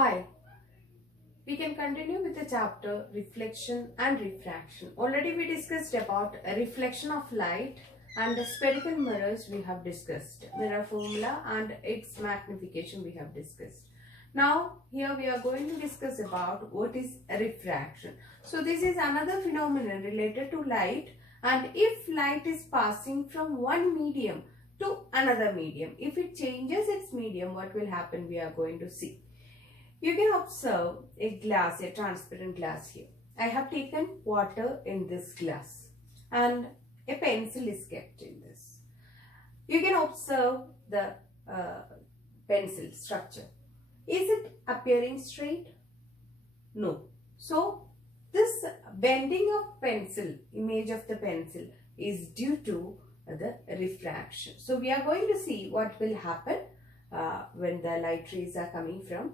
Hi, we can continue with the chapter Reflection and Refraction. Already we discussed about a reflection of light and the spherical mirrors we have discussed. Mirror formula and its magnification we have discussed. Now here we are going to discuss about what is refraction. So this is another phenomenon related to light, and if light is passing from one medium to another medium, if it changes its medium, what will happen we are going to see. You can observe a glass, a transparent glass here. I have taken water in this glass and a pencil is kept in this. You can observe the pencil structure. Is it appearing straight? No. So, this bending of pencil, image of the pencil, is due to the refraction. So, we are going to see what will happen when the light rays are coming from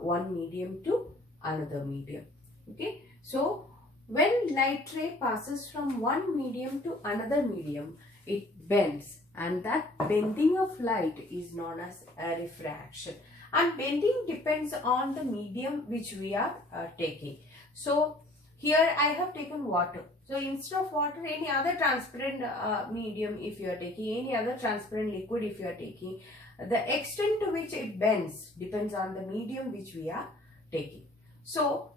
one medium to another medium. Okay, so when light ray passes from one medium to another medium, it bends, and that bending of light is known as a refraction. And bending depends on the medium which we are taking. So here I have taken water. So instead of water, any other transparent medium if you are taking, any other transparent liquid if you are taking, the extent to which it bends depends on the medium which we are taking. So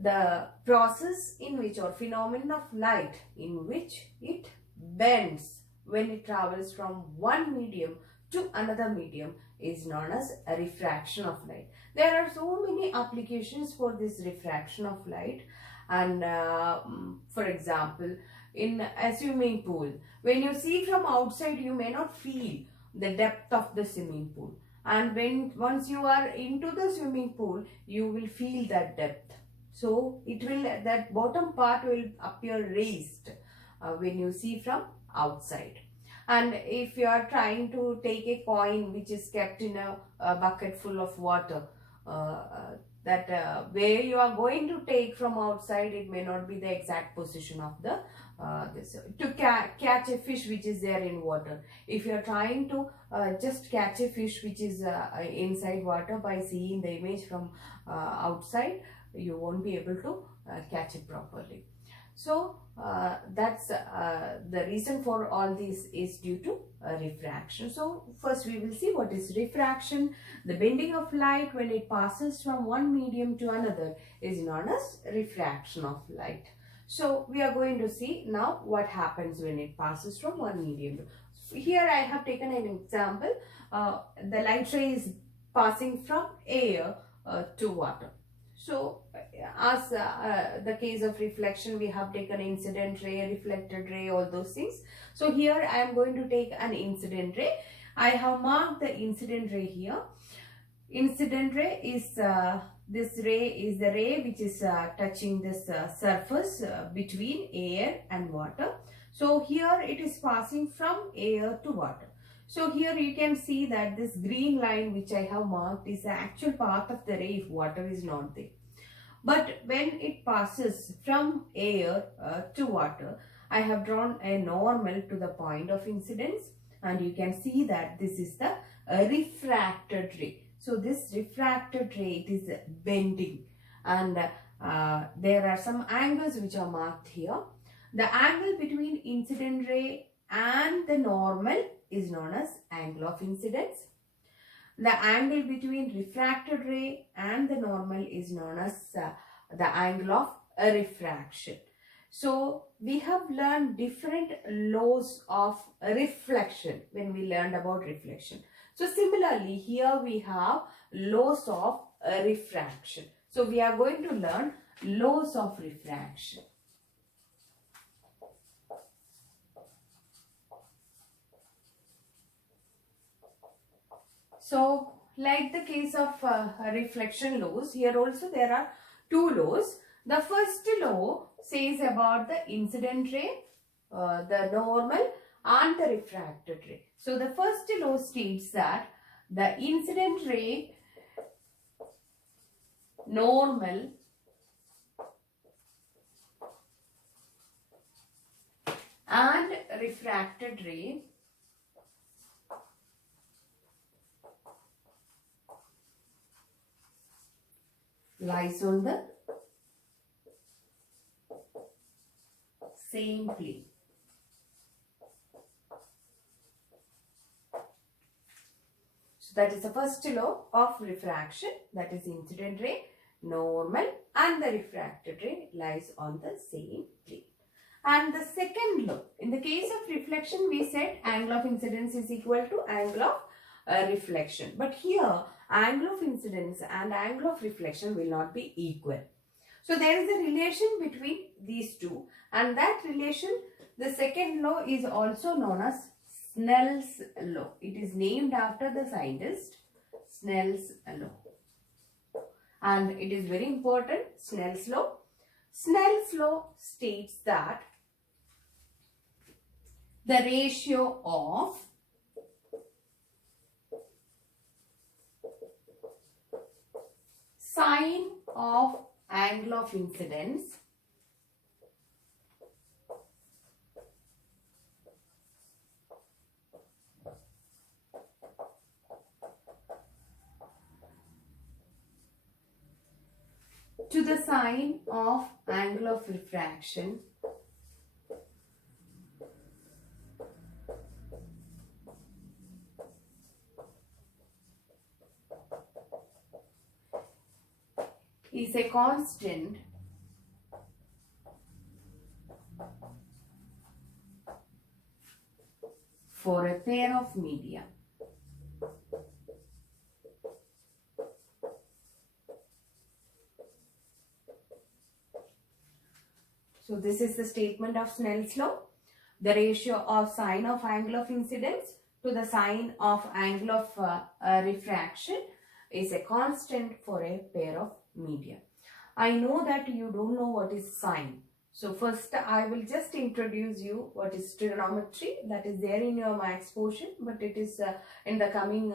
the process in which, or phenomenon of light in which it bends when it travels from one medium to another medium is known as a refraction of light. There are so many applications for this refraction of light, and for example, in a swimming pool, when you see from outside you may not feel the depth of the swimming pool, and once you are into the swimming pool you will feel that depth. So that bottom part will appear raised when you see from outside. And if you are trying to take a coin which is kept in a bucket full of water, where you are going to take from outside, it may not be the exact position of the catch a fish which is there in water. If you are trying to just catch a fish which is inside water, by seeing the image from outside, you won't be able to catch it properly. So that's the reason for all this is due to refraction. So first we will see what is refraction. The bending of light when it passes from one medium to another is known as refraction of light. So we are going to see now what happens when it passes from one medium. Here I have taken an example. The light ray is passing from air to water. So as the case of reflection, we have taken incident ray, reflected ray, all those things. So here I am going to take an incident ray. I have marked the incident ray here. Incident ray is this ray is the ray which is touching this surface between air and water. So here it is passing from air to water. So here you can see that this green line which I have marked is the actual path of the ray if water is not there. But when it passes from air to water, I have drawn a normal to the point of incidence, and you can see that this is the refracted ray. So this refracted ray, it is bending, and there are some angles which are marked here. The angle between incident ray and the normal is known as angle of incidence. The angle between refracted ray and the normal is known as the angle of refraction. So we have learned different laws of reflection when we learned about reflection. So similarly here we have laws of refraction. So we are going to learn laws of refraction. So like the case of reflection laws, here also there are two laws. The first law says about the incident ray, the normal and the refracted ray. So the first law states that the incident ray, normal and refracted ray lies on the same plane. So that is the first law of refraction, that is incident ray, normal and the refracted ray lies on the same plane. And the second law, in the case of reflection, we said angle of incidence is equal to angle of reflection. But here, angle of incidence and angle of reflection will not be equal. So there is a relation between these two, and that relation, the second law, is also known as Snell's law. It is named after the scientist Snell's law. And it is very important, Snell's law. Snell's law states that the ratio of sine of angle of incidence to the sine of angle of refraction is a constant for a pair of media. So this is the statement of Snell's law. The ratio of sine of angle of incidence to the sine of angle of refraction is a constant for a pair of media. I know that you don't know what is sine. So first I will just introduce you what is trigonometry. That is there in your maths portion, but it is in the coming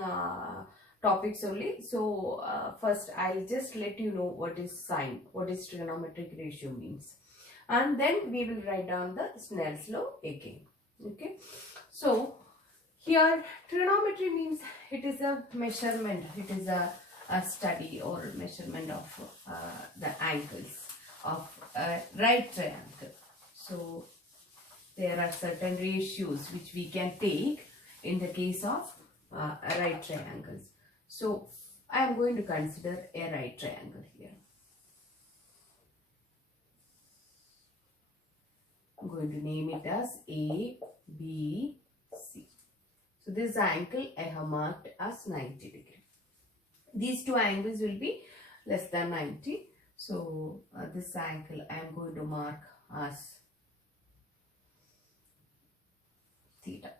topics only. So first I'll just let you know what is sine, what is trigonometric ratio means. And then we will write down the Snell's law again. Okay. So here trigonometry means it is a measurement. It is a study or measurement of the angles of a right triangle. So there are certain ratios which we can take in the case of right triangles. So I am going to consider a right triangle here. I'm going to name it as A, B, C. So this angle I have marked as 90 degree. These two angles will be less than 90. So this angle I am going to mark as theta.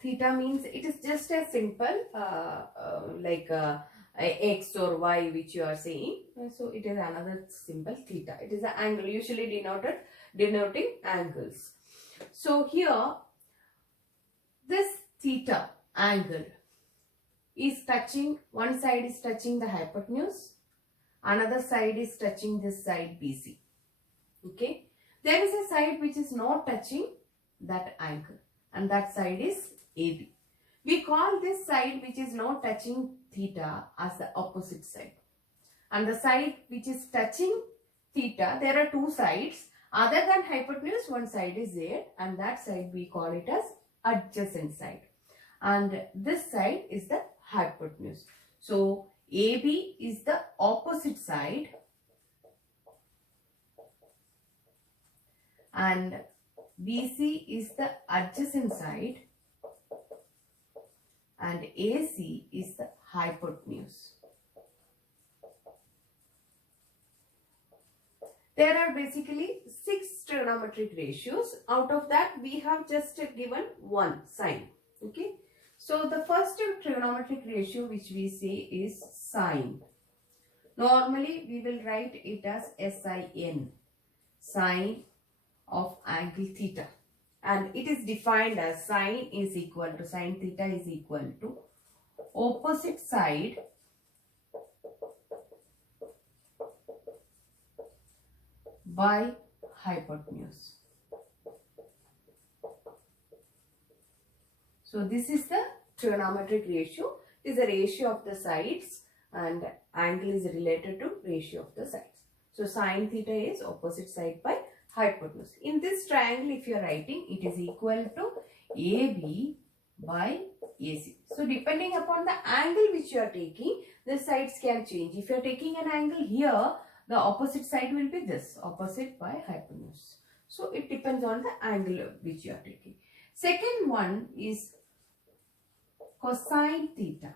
Theta means it is just a simple like x or y which you are saying. So it is another symbol theta. It is an angle usually denoting angles. So here this theta angle is touching, one side is touching the hypotenuse, another side is touching this side BC. Okay. There is a side which is not touching that angle, and that side is AB. We call this side which is not touching theta as the opposite side. And the side which is touching theta, there are two sides. Other than hypotenuse, one side is there, and that side we call it as adjacent side. And this side is the hypotenuse. So AB is the opposite side and BC is the adjacent side and AC is the hypotenuse. There are basically 6 trigonometric ratios. Out of that, we have just given one sine. Okay. So the first trigonometric ratio which we say is sine. Normally, we will write it as SIN, sine of angle theta. And it is defined as sine is equal to, sine theta is equal to opposite side by hypotenuse. So this is the trigonometric ratio. It is the ratio of the sides and angle is related to ratio of the sides. So sine theta is opposite side by hypotenuse. In this triangle, if you are writing, it is equal to AB by AC. So depending upon the angle which you are taking, the sides can change. If you are taking an angle here, the opposite side will be this, opposite by hypotenuse. So it depends on the angle which you are taking. Second one is cosine theta,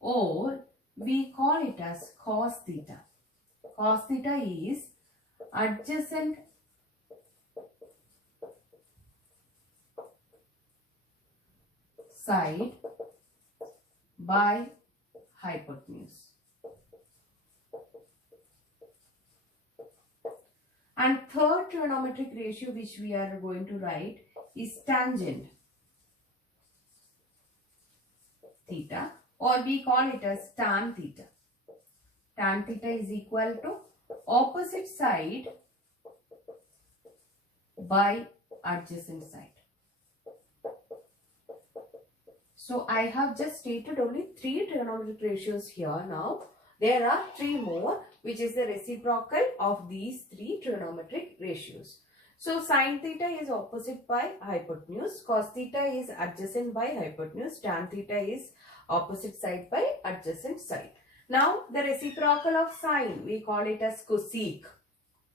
or we call it as cos theta. Cos theta is adjacent side by hypotenuse. And third trigonometric ratio which we are going to write is tangent theta, or we call it as tan theta. Tan theta is equal to opposite side by adjacent side. So I have just stated only 3 trigonometric ratios here now. There are 3 more, which is the reciprocal of these 3 trigonometric ratios. So sin theta is opposite by hypotenuse, cos theta is adjacent by hypotenuse, tan theta is opposite side by adjacent side. Now the reciprocal of sine, we call it as cosec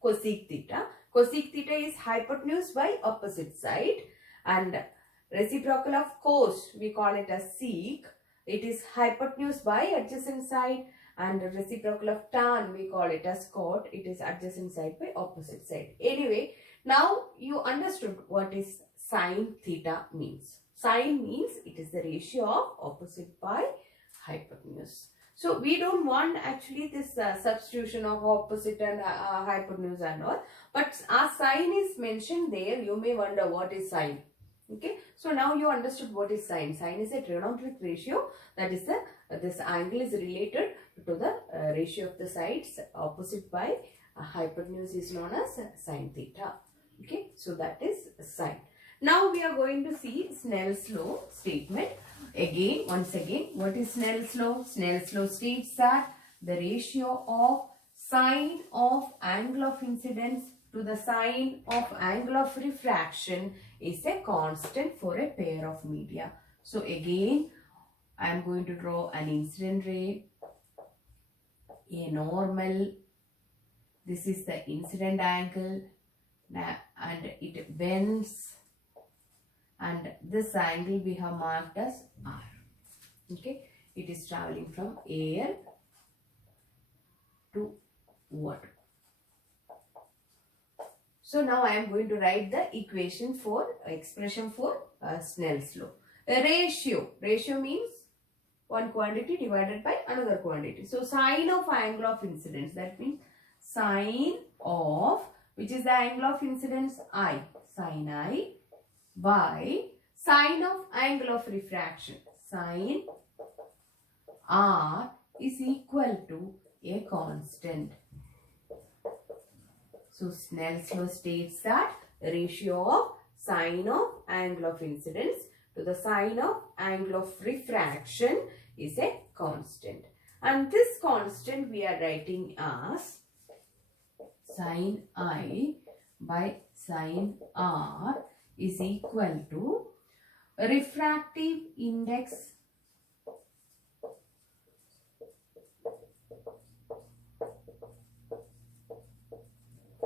theta. Cosec theta is hypotenuse by opposite side, and reciprocal of cos, we call it as sec. It is hypotenuse by adjacent side, and reciprocal of tan, we call it as cot. It is adjacent side by opposite side. Anyway, now you understood what is sine theta means. Sine means it is the ratio of opposite by hypotenuse. So we don't want actually this substitution of opposite and hypotenuse and all. But as sine is mentioned there, you may wonder what is sine. Okay, so now you understood what is sine. Sine is a trigonometric ratio, that is this angle is related to the ratio of the sides. Opposite by hypotenuse is known as sine theta. Okay, so that is sine. Now we are going to see Snell's law statement. Once again, what is Snell's law? Snell's law states that the ratio of sine of angle of incidence to the sine of angle of refraction is a constant for a pair of media. So again, I am going to draw an incident ray, a normal. This is the incident angle, and it bends, and this angle we have marked as R. Okay, it is traveling from air to water. So now I am going to write the expression for Snell's law. A ratio means one quantity divided by another quantity. So sine of angle of incidence, that means sine of, which is the angle of incidence, I, sine I, by sine of angle of refraction, sine R, is equal to a constant. So Snell's law states that the ratio of sine of angle of incidence to the sine of angle of refraction is a constant. And this constant we are writing as sine I by sine R is equal to refractive index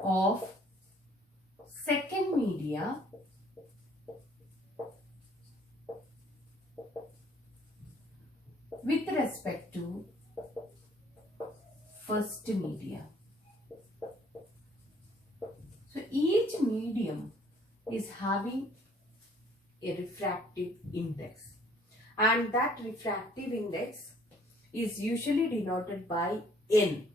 of second media with respect to first media. So each medium is having a refractive index, and that refractive index is usually denoted by N.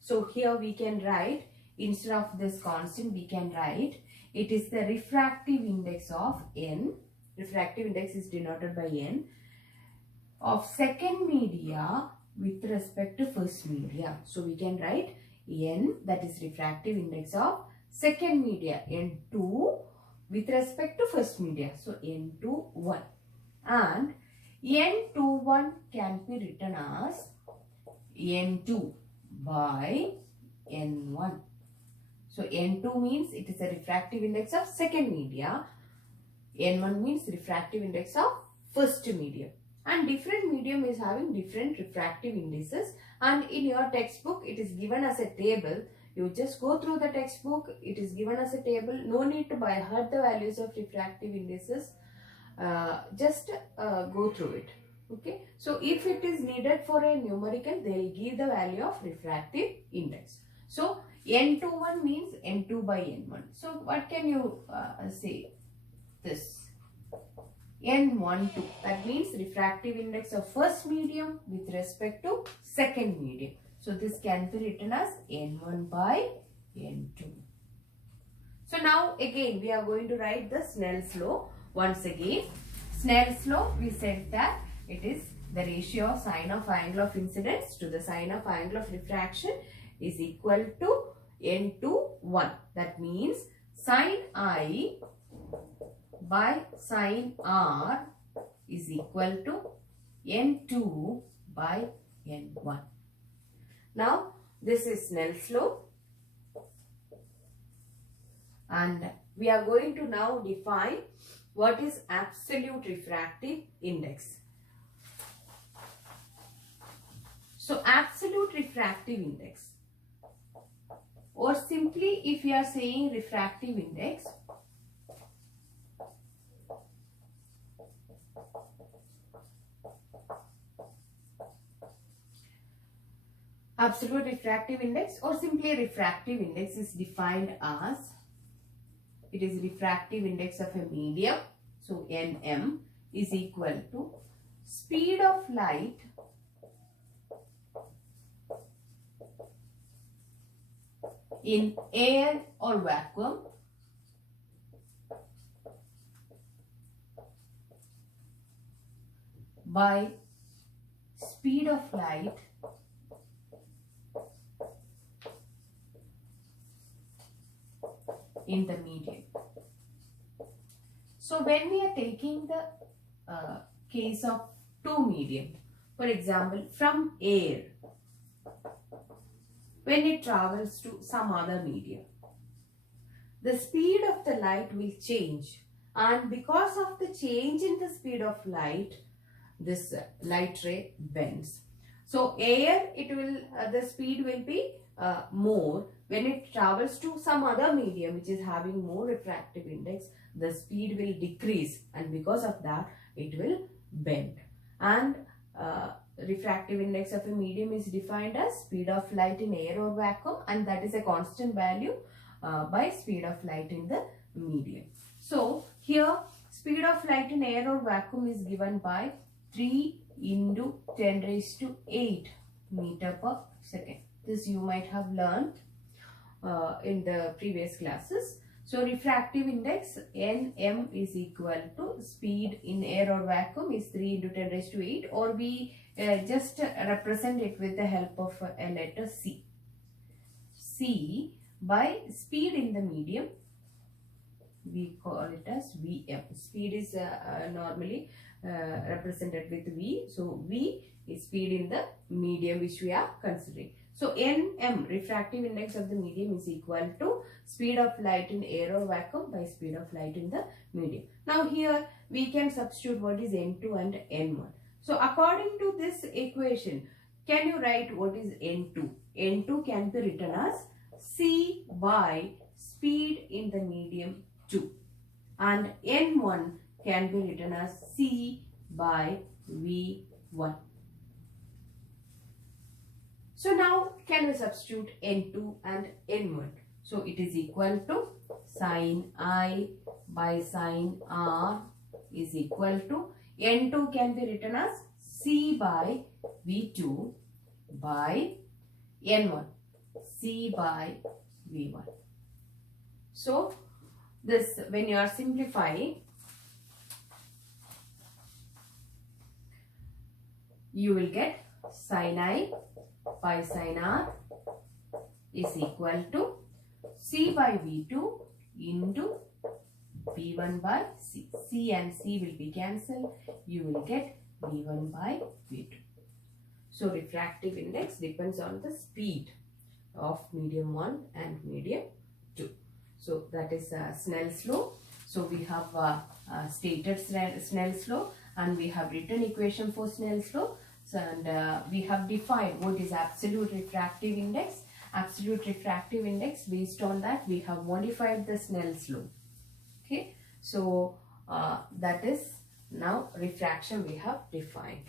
So here we can write, instead of this constant, we can write it is the refractive index of N. Refractive index is denoted by N of second media with respect to first media. So we can write N, that is refractive index of second media, N2 with respect to first media. So N21, and N21 can be written as N2 by N1. So N2 means it is a refractive index of second media. N1 means refractive index of first medium. And different medium is having different refractive indices. And in your textbook, it is given as a table. You just go through the textbook. It is given as a table. No need to by heart the values of refractive indices. Just go through it. Okay. So if it is needed for a numerical, they will give the value of refractive index. So N21 means N2 by N1. So what can you say? This N12, that means refractive index of first medium with respect to second medium. So this can be written as N1 by N2. So now again we are going to write the Snell's law once again. Snell's law, we said that it is the ratio of sine of angle of incidence to the sine of angle of refraction is equal to N2 1. That means sine I by sine R is equal to N2 by N1. Now this is Snell's law, and we are going to now define what is absolute refractive index. So absolute refractive index, or simply if you are saying refractive index, absolute refractive index or simply refractive index is defined as, it is refractive index of a medium. So Nm is equal to speed of light in air or vacuum by speed of light in the medium. So when we are taking the case of two medium, for example from air, when it travels to some other medium, the speed of the light will change, and because of the change in the speed of light, this light ray bends. So air, it will the speed will be more. When it travels to some other medium which is having more refractive index, the speed will decrease, and because of that it will bend. And refractive index of a medium is defined as speed of light in air or vacuum, and that is a constant value by speed of light in the medium. So here speed of light in air or vacuum is given by 3 into 10 raised to 8 meter per second. This you might have learned in the previous classes. So refractive index Nm is equal to speed in air or vacuum is 3 into 10 raised to 8, or we just represent it with the help of a letter C. C by speed in the medium, we call it as Vm. Speed is normally represented with V. So V is speed in the medium which we are considering. So Nm, refractive index of the medium, is equal to speed of light in air or vacuum by speed of light in the medium. Now here we can substitute what is N2 and N1. So according to this equation, can you write what is N2? N2 can be written as C by speed in the medium 2, and N1 can be written as C by V1. So now can we substitute N2 and N1? So it is equal to sine I by sine R is equal to N2 can be written as C by V2 by N1, C by V1. So this, when you are simplifying, you will get sine I by sine R is equal to C by V2 into V1 by C. C and C will be cancelled. You will get V1 by V2. So refractive index depends on the speed of medium 1 and medium 2. So that is Snell's law. So we have stated Snell's law, and we have written equation for Snell's law. So, and we have defined what is absolute refractive index. Absolute refractive index, based on that we have modified the Snell's law. Okay, so that is now refraction we have defined.